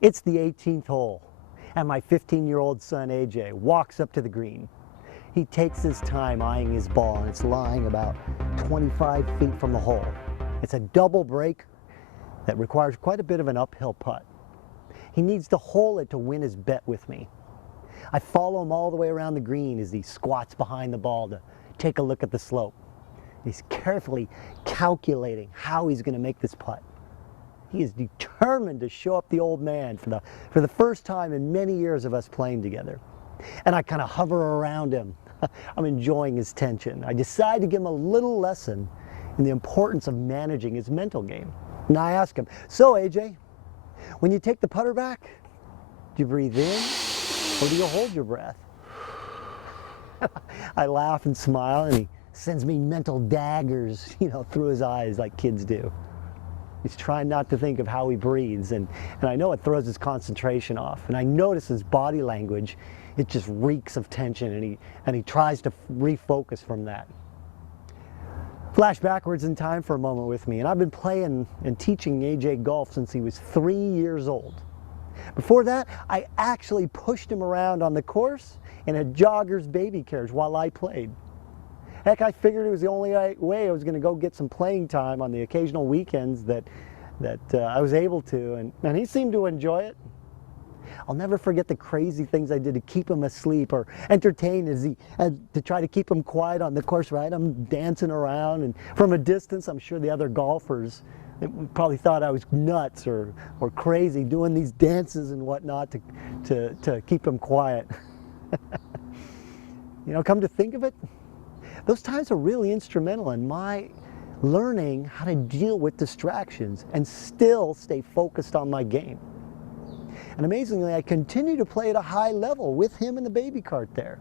It's the 18th hole, and my 15-year-old son AJ walks up to the green. He takes his time eyeing his ball, and it's lying about 25 feet from the hole. It's a double break that requires quite a bit of an uphill putt. He needs to hole it to win his bet with me. I follow him all the way around the green as he squats behind the ball to take a look at the slope. He's carefully calculating how he's going to make this putt. He is determined to show up the old man for the first time in many years of us playing together. And I kind of hover around him. I'm enjoying his tension. I decide to give him a little lesson in the importance of managing his mental game. And I ask him, so AJ, when you take the putter back, do you breathe in or do you hold your breath? I laugh and smile, and he sends me mental daggers, through his eyes like kids do. He's trying not to think of how he breathes, and I know it throws his concentration off. And I notice his body language, it just reeks of tension, and he tries to refocus from that. Flash backwards in time for a moment with me, and I've been playing and teaching AJ golf since he was 3 years old. Before that, I actually pushed him around on the course in a jogger's baby carriage while I played. Heck, I figured it was the only way I was going to go get some playing time on the occasional weekends that I was able to, and he seemed to enjoy it. I'll never forget the crazy things I did to keep him asleep or entertain to try to keep him quiet on the course, right? I'm dancing around, and from a distance, I'm sure the other golfers probably thought I was nuts or crazy doing these dances and whatnot to keep him quiet. Come to think of it, those times are really instrumental in my learning how to deal with distractions and still stay focused on my game. And amazingly, I continue to play at a high level with him in the baby cart there.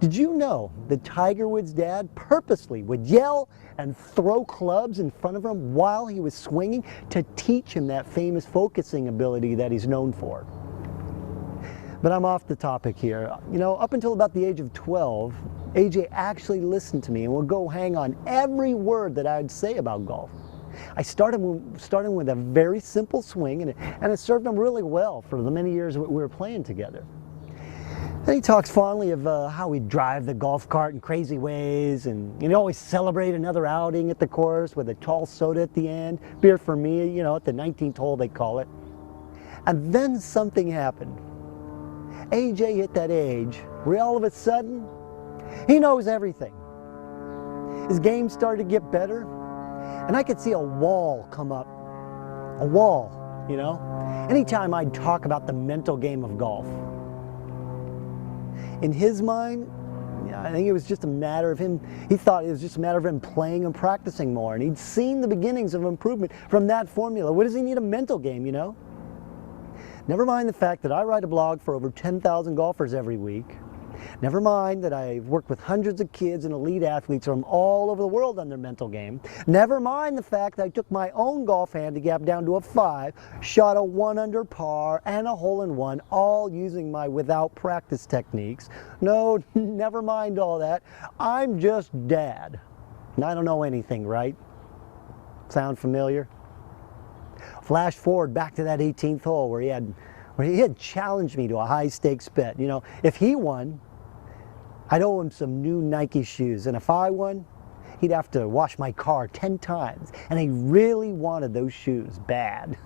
Did you know that Tiger Woods' dad purposely would yell and throw clubs in front of him while he was swinging to teach him that famous focusing ability that he's known for? But I'm off the topic here. Up until about the age of 12, AJ actually listened to me and would go hang on every word that I'd say about golf. I started with a very simple swing, and it served him really well for the many years we were playing together. Then he talks fondly of how we'd drive the golf cart in crazy ways, and he'd always celebrate another outing at the course with a tall soda at the end. Beer for me, at the 19th hole they call it. And then something happened. AJ hit that age where all of a sudden, he knows everything. His game started to get better, and I could see a wall come up. A wall, anytime I'd talk about the mental game of golf. In his mind, I think it was just a matter of him, he thought it was just a matter of him playing and practicing more, and he'd seen the beginnings of improvement from that formula. What does he need a mental game, Never mind the fact that I write a blog for over 10,000 golfers every week. Never mind that I've worked with hundreds of kids and elite athletes from all over the world on their mental game. Never mind the fact that I took my own golf handicap down to a 5, shot a 1 under par and a hole-in-one, all using my without practice techniques. No, never mind all that. I'm just Dad, and I don't know anything, right? Sound familiar? Flash forward back to that 18th hole where he had challenged me to a high stakes bet. If he won, I'd owe him some new Nike shoes, and if I won, he'd have to wash my car 10 times, and he really wanted those shoes bad.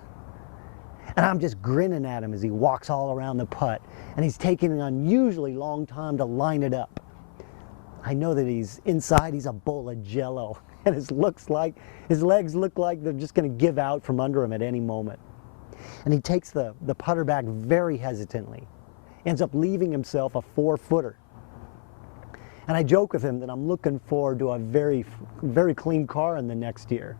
And I'm just grinning at him as he walks all around the putt, and he's taking an unusually long time to line it up. I know that he's a bowl of jello, and his legs look like they're just going to give out from under him at any moment. And he takes the putter back very hesitantly, ends up leaving himself a 4-footer. And I joke with him that I'm looking forward to a very, very clean car in the next year.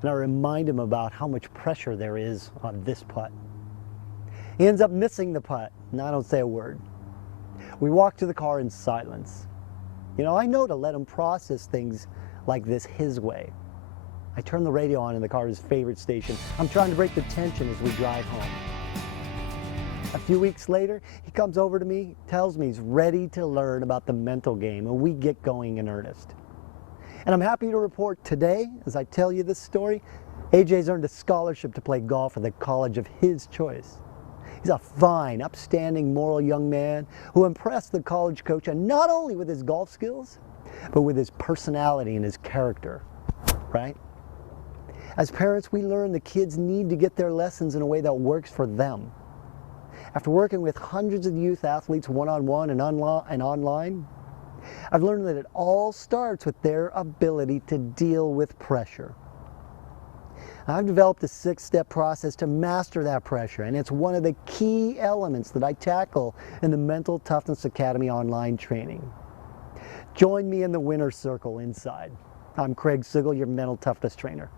And I remind him about how much pressure there is on this putt. He ends up missing the putt, and I don't say a word. We walk to the car in silence. I know to let him process things like this his way. I turn the radio on in the car, his favorite station. I'm trying to break the tension as we drive home. A few weeks later, he comes over to me, tells me he's ready to learn about the mental game, and we get going in earnest. And I'm happy to report today, as I tell you this story, AJ's earned a scholarship to play golf at the college of his choice. He's a fine, upstanding, moral young man who impressed the college coach, and not only with his golf skills, but with his personality and his character, right? As parents, we learn the kids need to get their lessons in a way that works for them. After working with hundreds of youth athletes one-on-one and online, I've learned that it all starts with their ability to deal with pressure. I've developed a 6-step process to master that pressure, and it's one of the key elements that I tackle in the Mental Toughness Academy online training. Join me in the winner's circle inside. I'm Craig Sigel, your mental toughness trainer.